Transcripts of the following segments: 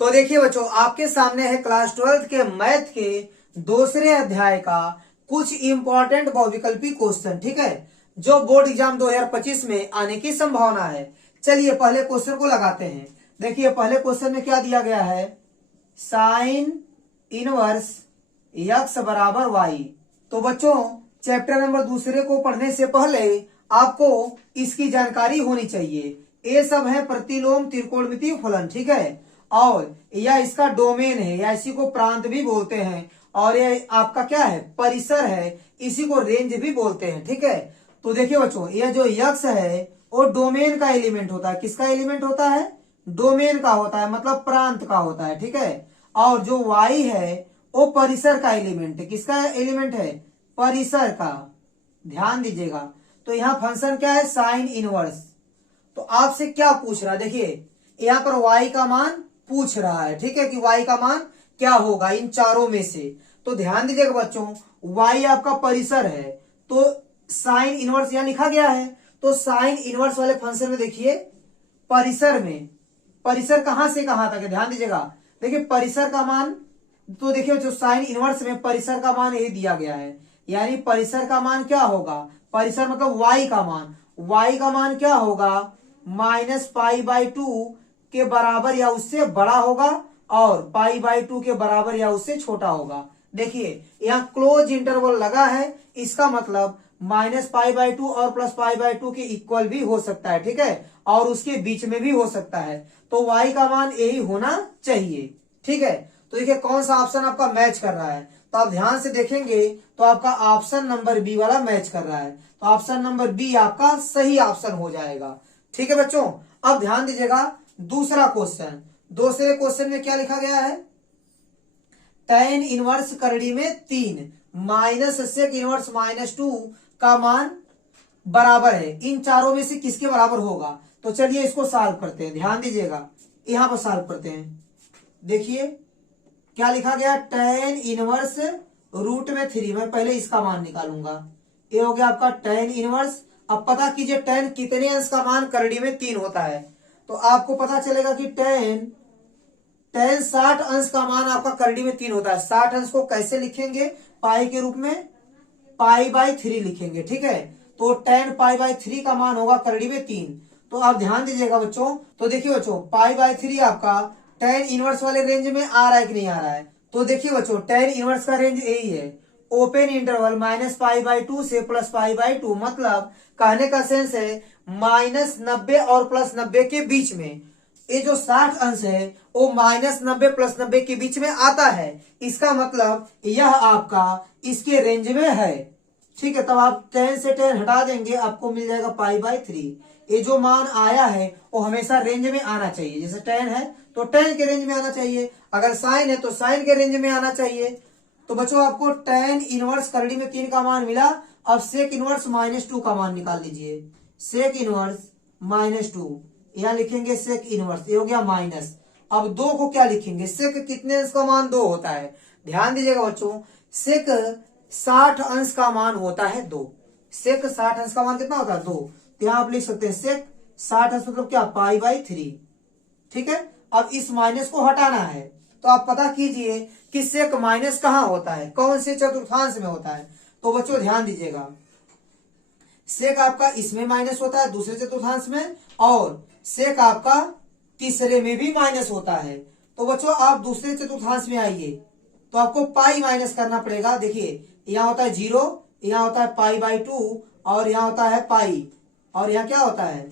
तो देखिए बच्चों, आपके सामने है क्लास 12 के मैथ के दूसरे अध्याय का कुछ इंपॉर्टेंट बहुविकल्पी क्वेश्चन, ठीक है, जो बोर्ड एग्जाम 2025 में आने की संभावना है। चलिए पहले क्वेश्चन को लगाते हैं। देखिए पहले क्वेश्चन में क्या दिया गया है, साइन इनवर्स यक्स बराबर वाई। तो बच्चों चैप्टर नंबर दूसरे को पढ़ने से पहले आपको इसकी जानकारी होनी चाहिए। ये सब है प्रतिलोम त्रिकोणमितीय फलन, ठीक है, और यह इसका डोमेन है या इसी को प्रांत भी बोलते हैं, और यह आपका क्या है, परिसर है, इसी को रेंज भी बोलते हैं, ठीक है। तो देखिए बच्चों, यह जो यक्स है वो डोमेन का एलिमेंट होता है। किसका एलिमेंट होता है? डोमेन का होता है, मतलब प्रांत का होता है, ठीक है। और जो वाई है वो परिसर का एलिमेंट है। किसका एलिमेंट है? परिसर का। ध्यान दीजिएगा। तो यहाँ फंक्शन क्या है, साइन इनवर्स। तो आपसे क्या पूछ रहा है, देखिए यहाँ पर y का मान पूछ रहा है, ठीक है, कि y का मान क्या होगा इन चारों में से। तो ध्यान दीजिएगा बच्चों, y आपका परिसर है, तो साइन इनवर्स यहाँ लिखा गया है। तो साइन इनवर्स वाले फंक्शन में देखिए परिसर में, परिसर कहां से कहां तक है, ध्यान दीजिएगा। देखिए परिसर का मान, तो देखिए जो साइन इनवर्स में परिसर का मान यही दिया गया है, यानी परिसर का मान क्या होगा, परिसर मतलब y का मान, y का मान क्या होगा, -π/2 के बराबर या उससे बड़ा होगा और π/2 के बराबर या उससे छोटा होगा। देखिए यहाँ क्लोज इंटरवल लगा है, इसका मतलब -π/2 और +π/2 के इक्वल भी हो सकता है, ठीक है, और उसके बीच में भी हो सकता है। तो y का मान यही होना चाहिए, ठीक है। तो देखिए कौन सा ऑप्शन आपका मैच कर रहा है, तो आप ध्यान से देखेंगे तो आपका ऑप्शन नंबर बी वाला मैच कर रहा है। तो ऑप्शन नंबर बी आपका सही ऑप्शन हो जाएगा, ठीक है बच्चों। अब ध्यान दीजिएगा दूसरा क्वेश्चन। दूसरे क्वेश्चन में क्या लिखा गया है, tan इनवर्स करड़ी में 3 माइनस सेक इनवर्स -2 का मान बराबर है, इन चारों में से किसके बराबर होगा। तो चलिए इसको सॉल्व करते हैं। ध्यान दीजिएगा, यहां पर सॉल्व करते हैं। देखिए क्या लिखा गया, tan इनवर्स √3। मैं पहले इसका मान निकालूंगा। ये हो गया आपका tan इनवर्स। अब पता कीजिए tan कितने अंश का मान करड़ी में 3 होता है। तो आपको पता चलेगा कि tan 60 अंश का मान आपका करड़ी में 3 होता है। 60 अंश को कैसे लिखेंगे, पाई के रूप में π/3 लिखेंगे, ठीक है। तो tan π/3 का मान होगा करड़ी में 3। तो आप ध्यान दीजिएगा बच्चों, तो देखिए बच्चों π/3 आपका tan इनवर्स वाले रेंज में आ रहा है कि नहीं आ रहा है। तो देखिए बच्चों tan इनवर्स का रेंज यही है, ओपन इंटरवल -π/2 से +π/2, मतलब कहने का सेंस है -90 और +90 के बीच में। ये जो 60 अंश है वो -90 +90 के बीच में आता है, इसका मतलब यह आपका इसके रेंज में है, ठीक है। तब आप tan से tan हटा देंगे, आपको मिल जाएगा π/3। ये जो मान आया है वो हमेशा रेंज में आना चाहिए, जैसे tan है तो tan के रेंज में आना चाहिए, अगर साइन है तो साइन के रेंज में आना चाहिए। तो बच्चों आपको tan इनवर्स करड़ी में 3 का मान मिला। अब सेक इनवर्स -2 का मान निकाल लीजिए। सेक इनवर्स -2, यहां लिखेंगे सेक इनवर्स, ये हो गया माइनस। अब 2 को क्या लिखेंगे, सेक कितने अंश का मान 2 होता है। ध्यान दीजिएगा बच्चों, सेक 60 अंश का मान होता है 2। सेक 60 अंश का मान कितना होता है, 2। तो यहां आप लिख सकते हैं सेक 60 अंश मतलब क्या, π/3, ठीक है। अब इस माइनस को हटाना है, तो आप पता कीजिए कि सेक माइनस कहां होता है, कौन से चतुर्थांश में होता है। तो बच्चों ध्यान दीजिएगा, सेक आपका इसमें माइनस होता है दूसरे चतुर्थांश में, और सेक आपका तीसरे में भी माइनस होता है। तो बच्चों आप दूसरे चतुर्थांश में आइए तो आपको पाई माइनस करना पड़ेगा। देखिए यहाँ होता है 0, यहाँ होता है π/2, और यहाँ होता है पाई, और यहाँ क्या होता है,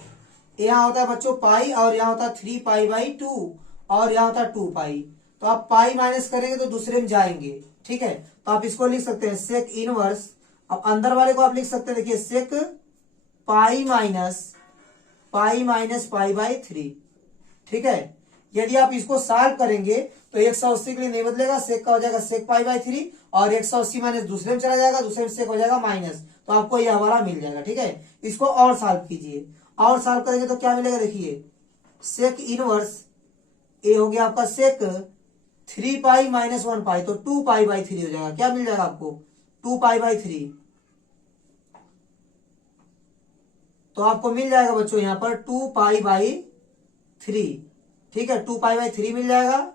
यहाँ होता है बच्चों पाई, और यहाँ होता है 3π/2, और यहाँ होता है 2π। तो आप पाई माइनस करेंगे तो दूसरे में जाएंगे, ठीक है। तो आप इसको लिख सकते हैं सेक इनवर्स। अब अंदर वाले को आप लिख सकते हैं, देखिए सेक पाई माइनस π/3, ठीक है। यदि आप इसको सॉल्व करेंगे तो 180 के लिए नहीं बदलेगा, सेक का हो जाएगा सेक π/3, और 180 माइनस दूसरे में चला जाएगा, दूसरे में सेक हो जाएगा माइनस, तो आपको यह वाला मिल जाएगा, ठीक है। इसको और सॉल्व कीजिए, और सॉल्व करेंगे तो क्या मिलेगा, देखिए सेक इनवर्स ये हो गया आपका सेक 3π - 1π, तो 2π/3 हो जाएगा। क्या मिल जाएगा आपको, 2π/3। तो आपको मिल जाएगा बच्चों यहाँ पर 2π/3, ठीक है, 2π/3 मिल जाएगा।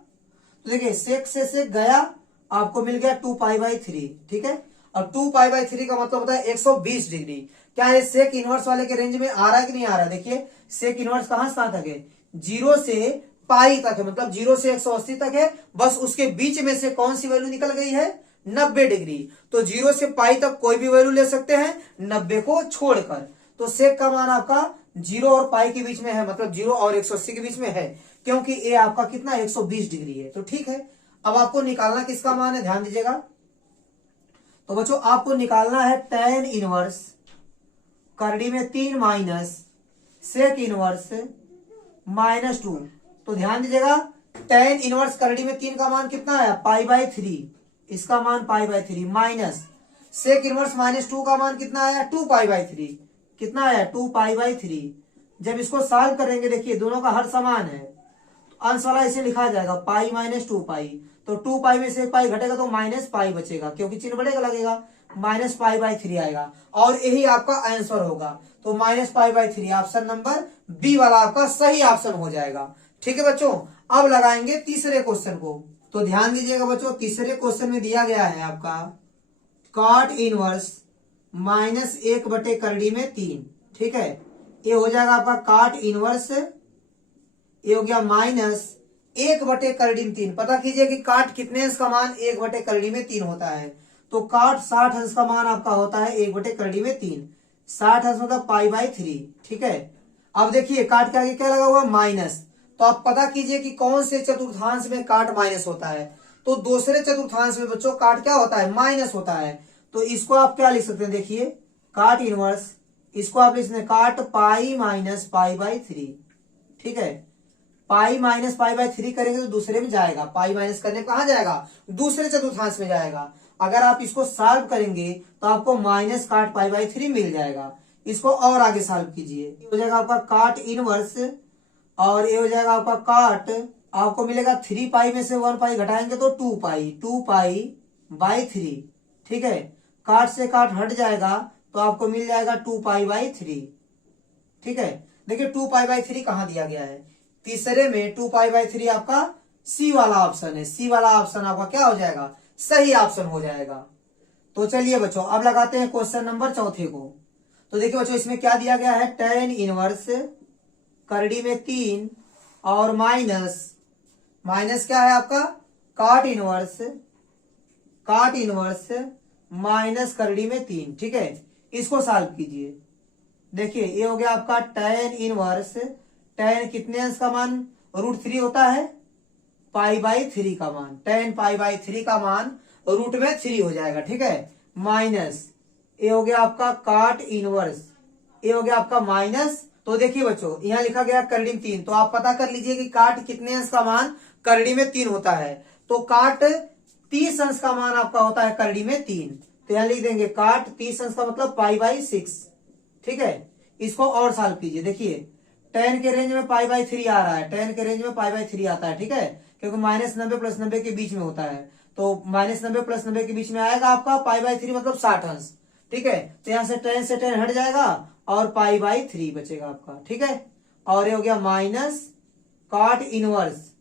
तो देखिए सेक से सेक गया, आपको मिल गया 2π/3, ठीक है। और 2π/3 का मतलब होता है 120 डिग्री। क्या ये सेक इनवर्स वाले के रेंज में आ रहा है कि नहीं आ रहा है? देखिए सेक इनवर्स कहां से कहां तक है, 0 से पाई तक है, मतलब 0 से 180 तक है। बस उसके बीच में से कौन सी वैल्यू निकल गई है, 90 डिग्री। तो 0 से पाई तक कोई भी वैल्यू ले सकते हैं 90 को छोड़कर। तो सेक का मान आपका 0 और पाई के बीच में है, मतलब 0 और 180 के बीच में है, क्योंकि ये आपका कितना 120 डिग्री है। तो ठीक है, अब आपको निकालना किसका मान है, ध्यान दीजिएगा। तो बच्चों आपको निकालना है tan इनवर्स करड़ी में 3 माइनस सेक इनवर्स -2। तो ध्यान दीजिएगा, tan इनवर्स करड़ी में 3 का मान कितना है, π/3, इसका मान π/3 माइनस सेक इनवर्स -2 का मान कितना आया, 2π/3, कितना आया 2π/3। जब इसको सॉल्व करेंगे देखिए दोनों का हर समान है, तो अंश वाला इसे लिखा जाएगा पाई माइनस 2π। तो 2π में से 1 पाई घटेगा तो -π बचेगा, क्योंकि चिन्ह बढ़ेगा लगेगा, -π/3 आएगा और यही आपका आंसर होगा। तो -π/3 ऑप्शन नंबर बी वाला आपका सही ऑप्शन हो जाएगा। ठीक है बच्चों, अब लगाएंगे तीसरे क्वेश्चन को। तो ध्यान दीजिएगा बच्चों, तीसरे क्वेश्चन में दिया गया है आपका cot इनवर्स -1/3, ठीक है। ये हो जाएगा आपका cot इनवर्स, ये हो गया -1/3। पता कीजिए कि काट कितने अंश का मान 1/3 होता है। तो काट 60 अंश का मान आपका होता है 1/3। 60 अंश मतलब π/3, ठीक है। अब देखिए काट के आगे क्या लगा हुआ, माइनस। तो आप पता कीजिए कि कौन से चतुर्थांश में काट माइनस होता है। तो दूसरे चतुर्थांश में बच्चों काट क्या होता है, माइनस होता है। तो इसको आप क्या लिख सकते हैं, देखिए काट इनवर्स, इसको आप लिख सकते हैं काट पाई माइनस π/3, ठीक है। पाई माइनस π/3 करेंगे तो दूसरे में जाएगा, पाई माइनस करने कहां जाएगा, दूसरे चतुर्थांश में जाएगा। अगर आप इसको सॉल्व करेंगे तो आपको माइनस काट π/3 मिल जाएगा। इसको और आगे सॉल्व कीजिए, हो जाएगा आपका काट इनवर्स और ये हो जाएगा आपका काट, आपको मिलेगा 3π में से 1π घटाएंगे तो 2π/3, ठीक है। काट से काट हट जाएगा तो आपको मिल जाएगा 2π/3, ठीक है। देखिए 2π/3 कहां दिया गया है, तीसरे में 2π/3 आपका सी वाला ऑप्शन है। सी वाला ऑप्शन आपका क्या हो जाएगा, सही ऑप्शन हो जाएगा। तो चलिए बच्चों अब लगाते हैं क्वेश्चन नंबर चौथे को। तो देखिए बच्चों इसमें क्या दिया गया है, tan इनवर्स करड़ी में 3 और माइनस क्या है आपका काट इनवर्स माइनस करड़ी में 3, ठीक है। इसको सॉल्व कीजिए। देखिए ये हो गया आपका tan इनवर्स, tan कितने अंश का मान √3 होता है, π/3 का मान, tan π/3 का मान रूट में 3 हो जाएगा, ठीक है। माइनस ये हो गया आपका काट इनवर्स, ये हो गया आपका माइनस। तो देखिए बच्चों यहाँ लिखा गया करड़ी में 3, तो आप पता कर लीजिए कि काट कितने अंश का मान करड़ी में 3 होता है। तो काट 30 अंश का मान आपका होता है करड़ी में 3। तो यहाँ लिख देंगे काट 30 अंश का मतलब π/6, ठीक है। इसको और सॉल्व कीजिए। देखिए tan के रेंज में π/3 आ रहा है, tan के रेंज में π/3 आता है, ठीक है, क्योंकि -90 + 90 के बीच में होता है। तो -90 + 90 के बीच में आएगा आपका π/3 मतलब 60 अंश, ठीक है। तो यहाँ से tan हट जाएगा और π/3 बचेगा आपका, ठीक है। और ये हो गया माइनस काट इनवर्स।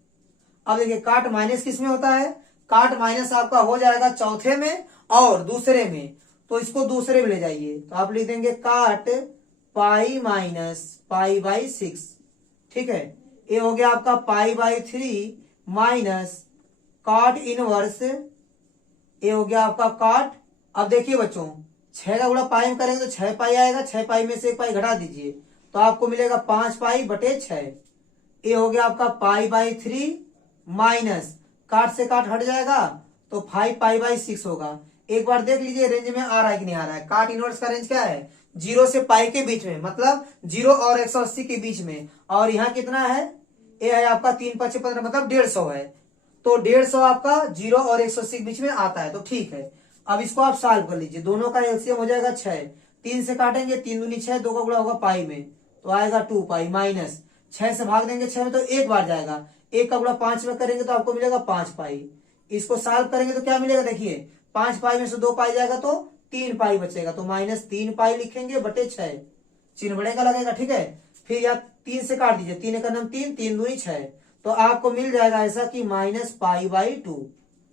अब देखिए काट माइनस किस में होता है, काट माइनस आपका हो जाएगा चौथे में और दूसरे में। तो इसको दूसरे में ले जाइए, तो आप लिख देंगे काट पाई माइनस π/6, ठीक है। ये हो गया आपका π/3 माइनस काट इनवर्स, ये हो गया आपका काट। अब देखिए बच्चों 6 का गुणा पाई में करेंगे तो 6π आएगा, 6π में से 1 पाई घटा दीजिए तो आपको मिलेगा 5π/6। ये हो गया आपका π/3 माइनस काट से काट हट जाएगा तो 5π/6 होगा। एक बार देख लीजिए रेंज में आ रहा है कि नहीं आ रहा है। काट इनवर्स का रेंज क्या है, 0 से पाई के बीच में, मतलब 0 और 180 के बीच में। और यहाँ कितना है, ये है आपका 3×5 = 15 मतलब 150 है। तो 150 आपका 0 और 180 के बीच में आता है, तो ठीक है। अब इसको आप सॉल्व कर लीजिए, दोनों का एलसीएम हो जाएगा 6, 3 से काटेंगे 3 दूनी 6, 2 का गुणा होगा पाई में तो आएगा 2π माइनस 6 से भाग देंगे 6 में तो एक बार जाएगा, 1 का गुणा 5 में करेंगे तो आपको मिलेगा 5π। इसको सॉल्व करेंगे तो क्या मिलेगा, देखिए 5π में से 2 पाई जाएगा तो 3π बचेगा, तो -3π लिखेंगे बटे 6, चिन्ह बढ़ेगा लगेगा, ठीक है। फिर यहाँ 3 से काट दीजिए, 3 का नाम 3, 3 दूनी 6, तो आपको मिल जाएगा ऐसा कि -π/2।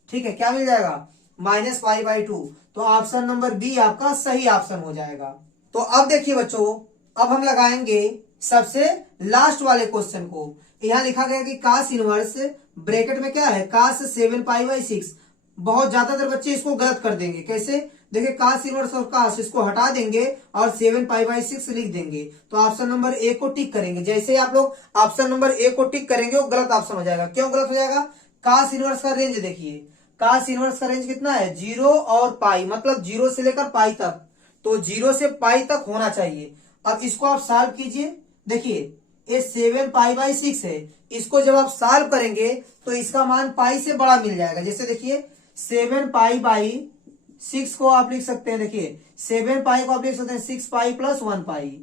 ठीक है, क्या मिल जाएगा? -π/2। तो ऑप्शन नंबर बी आपका सही ऑप्शन हो जाएगा। तो अब देखिए बच्चों, अब हम लगाएंगे सबसे लास्ट वाले क्वेश्चन को। यहाँ लिखा गया कि cos इनवर्स ब्रैकेट में क्या है, cos 7π/6। बहुत ज्यादातर बच्चे इसको गलत कर देंगे। कैसे? देखिए cos इनवर्स और cos इसको हटा देंगे और 7π/6 लिख देंगे। तो ऑप्शन नंबर ए को टिक करेंगे। जैसे ही आप लोग ऑप्शन नंबर ए को टिक करेंगे वो गलत ऑप्शन हो जाएगा। क्यों गलत हो जाएगा? cos इनवर्स का रेंज देखिए, cos इनवर्स का रेंज कितना है? 0 और पाई, मतलब 0 से लेकर पाई तक। तो 0 से पाई तक होना चाहिए। अब इसको आप सॉल्व कीजिए। देखिए ये 7π/6 है, इसको जब आप सॉल्व करेंगे तो इसका मान पाई से बड़ा मिल जाएगा। जैसे देखिए 7π/6 को आप लिख सकते हैं, देखिए 7π को आप लिख सकते हैं 6π + 1π,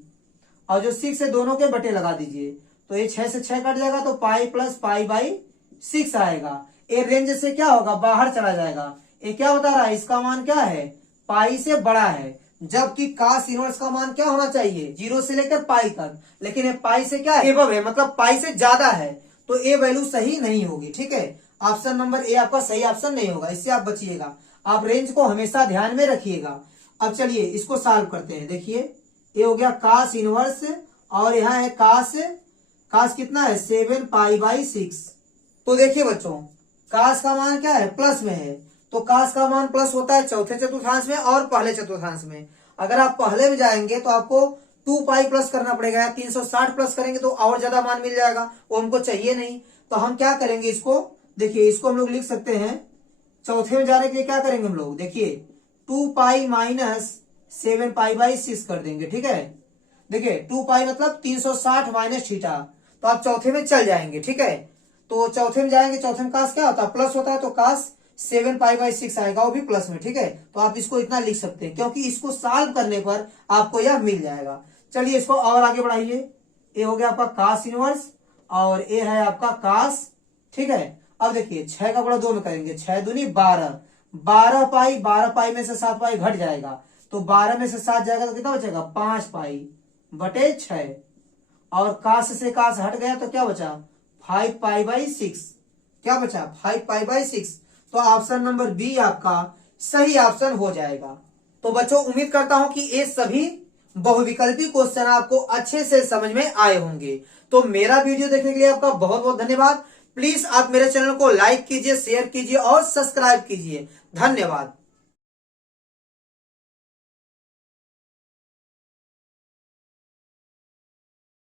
और जो 6 है दोनों के बटे लगा दीजिए। तो ये 6 से 6 कट जाएगा तो पाई + π/6 आएगा। ये रेंज से क्या होगा? बाहर चला जाएगा। ये क्या बता रहा है? इसका मान क्या है? पाई से बड़ा है। जबकि cos इनवर्स का मान क्या होना चाहिए? 0 से लेकर पाई तक। लेकिन ये पाई से क्या है? एबव है, मतलब पाई से ज्यादा है। तो ये वैल्यू सही नहीं होगी। ठीक है, ऑप्शन नंबर ए आपका सही ऑप्शन नहीं होगा, इससे आप बचिएगा। आप रेंज को हमेशा ध्यान में रखिएगा। अब चलिए इसको सॉल्व करते हैं। देखिए ये हो गया cos इनवर्स, और यहाँ है cos कितना है? 7π/6। तो देखिए बच्चों, cos का मान क्या है? प्लस में है। तो cos का मान प्लस होता है चौथे चतुर्थांश में और पहले चतुर्थांश में। अगर आप पहले में जाएंगे तो आपको 2π प्लस करना पड़ेगा, या 360 प्लस करेंगे तो और ज्यादा मान मिल जाएगा, वो हमको चाहिए नहीं। तो हम क्या करेंगे इसको, देखिए इसको हम लोग लिख सकते हैं, चौथे में जाने के लिए क्या करेंगे हम लोग, देखिए 2π - 7π/6 कर देंगे। ठीक है, देखिए 2π मतलब 360 माइनस थीटा। तो आप चौथे में चल जाएंगे। ठीक है, तो चौथे में जाएंगे, चौथे में cos क्या होता है? प्लस होता है। तो cos 7π/6 आएगा, वो भी प्लस में। ठीक है, तो आप इसको इतना लिख सकते हैं, क्योंकि इसको सॉल्व करने पर आपको यह मिल जाएगा। चलिए इसको और आगे बढ़ाइए। ये हो गया आपका cos इनवर्स, और ये है आपका cos। ठीक है, अब देखिए 6 का गुणा 2 में करेंगे, 6 दूनी 12, 12π, 12π में से 7π घट जाएगा, तो 12 में से 7 जाएगा तो कितना बचेगा? 5π/6। और cos से cos हट गया तो क्या बचा? 5π/6। क्या बचा? 5π/6। तो ऑप्शन नंबर बी आपका सही ऑप्शन हो जाएगा। तो बच्चों उम्मीद करता हूं कि ये सभी बहुविकल्पी क्वेश्चन आपको अच्छे से समझ में आए होंगे। तो मेरा वीडियो देखने के लिए आपका बहुत बहुत धन्यवाद। प्लीज आप मेरे चैनल को लाइक कीजिए, शेयर कीजिए और सब्सक्राइब कीजिए। धन्यवाद।